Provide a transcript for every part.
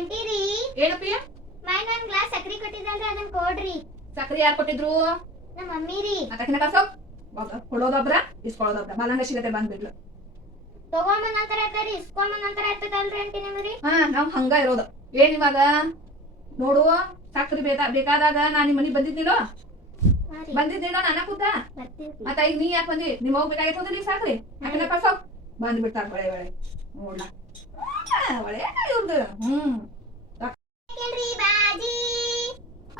ಅಂಟಿರಿ ಏನಪ್ಪಿ? ಮೈ ನನ್ ಗ್ಲಾಸ್ ಸಕ್ರಿ ಕೊಟ್ಟಿದ್ದಲ್ರಿ ಅದನ್ನ ಕೊಡ್ರಿ. ಸಕ್ರಿ ಯಾರು ಕೊಟ್ಟಿದ್ರು? ನಮ್ಮ ಮಮ್ಮಿ ರೀ. ಅದಕ್ಕಿನ ಕಳ್ಸೋ. ಕೊಡೋದೊಬ್ರ ಇಸ್ಕೊಳ್ಳೋದೊಬ್ರ ಮಲಂಗ ಸಿಗತೆ ಬಂದ್ಬಿಡ್ಲು. ತಗೊಂಬ ನಂತರ ಆಯ್ತರಿ ಇಸ್ಕೊಂಬ ನಂತರ ಆಯ್ತದಲ್ರಿ ಅಂಟಿ ನಿಮ್ರಿ. ನಾವ್ ಹಂಗ ಇರೋದು. ಏನ್ ಇವಾಗ ನೋಡು, ಸಕ್ರಿ ಬೇಕಾದಾಗ ನಾನ್ ನಿಮ್ ಮನಿಗ್ ಬಂದಿದ್ನಿಲ್ಲೋ ನಾನ ಕೂತ. ಮತ್ತ ಈಗ ನೀ ಯಾಕೆ ಬಂದಿ? ನಿಮ್ ಹೋಗ್ ಬೇಕಾಗಿತ್ತು ಹೋದ್ರಿ ಸಾಕ್ರಿ. ಅದನ್ನ ಕಳ್ಸೋ. ಬಂದ್ಬಿಡ್ತಾರ ಒಳೆ ನೋಡ್ಲಾ ಒಳೆ ಇವ್ರದ್ದು.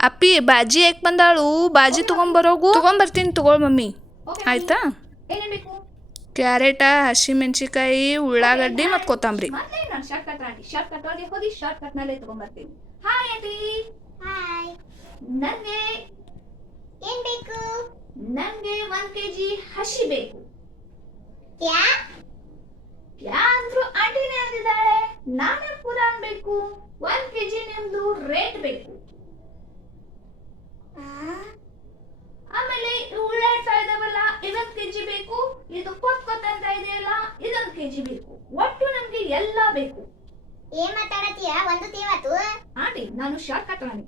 ಅಪ್ಪಿ ಬಾಜಿ ಯಾಕೆ ಬಂದಾಳು? ಬಾಜಿ ತಗೊಂಬರ್ತೀನಿ ತಗೊಳ್ ಮಮ್ಮಿ. ಆಯ್ತಾ? ಏನೇನ್ ಬೇಕು? ಕ್ಯಾರೆಟ, ಹಸಿಮೆಣಸಿಕಾಯಿ, ಉಳ್ಳಾಗಡ್ಡಿ ಮತ್ತು ಕೊತ್ತಂಬರಿ. ನಾನು shirt cut aunty shirt cut ಒಳಗೆ ಹೋಗಿ ಶರ್ಟ್ ಕಟ್ ನಲ್ಲಿ ತಗೊಂಡ್ಬರ್ತೀನಿ. Hi aunty. ಹಾಯ್. ನಂಗೆ ಏನ್ ಬೇಕು? ನಂಗೆ 1 kg ಹಸಿ ಬೇಕು. ಯಾ ಅಂದ್ರು ಆಂಟಿನೇ ಅಂದಿದ್ದಾಳೆ. ನಾನೇ ಪೂರ ಅನ್ಬೇಕು. 1 kg ನಿಮ್ದು ರೇಟ್ ಬೇಕು. ಆಮೇಲೆ ಉಳ್ಳಾಡ್ತಾ ಇದಾವಲ್ಲ ಇದೊಂದು ಕೆಜಿ ಬೇಕು. ಇದು ಕೊತ್ ಅಂತ ಇದೆಯಲ್ಲ ಇದೊಂದು ಕೆಜಿ ಬೇಕು. ಒಟ್ಟು ನಮ್ಗೆ ಎಲ್ಲ ಬೇಕು. ಏನ್ ಮಾತಾಡತೀಯ? ಒಂದು ತೇವಾತು. ಆಂಟಿ ನಾನು ಶಾರ್ಟ್ ಕಟ್ ರಾಣಿ.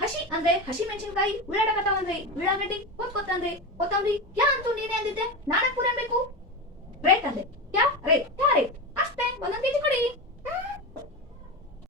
ಹಸಿ ಅಂದ್ರೆ ಹಸಿ ಮೆಣಸಿನಕಾಯಿ, ಉಳ್ಳಾಗಡ್ಡಿ ಅಂದ್ರೆ ಉಳ್ಳಾಗಡ್ಡಿ, ಕೊತ್ ಅಂದ್ರೆ ಕೊತ್ತಂಬರಿ. ಯಾ ಅಂತೂ ನೀನೇ ಅಂದಿದ್ದೆ. ನಾನೇ ಪೂರ ಬೇಕು. ರೇಟ್ ಅಂದೆ. ಯಾ ರೇಟ್ ಅಷ್ಟೇ. 1 kg ಕೊಡಿ.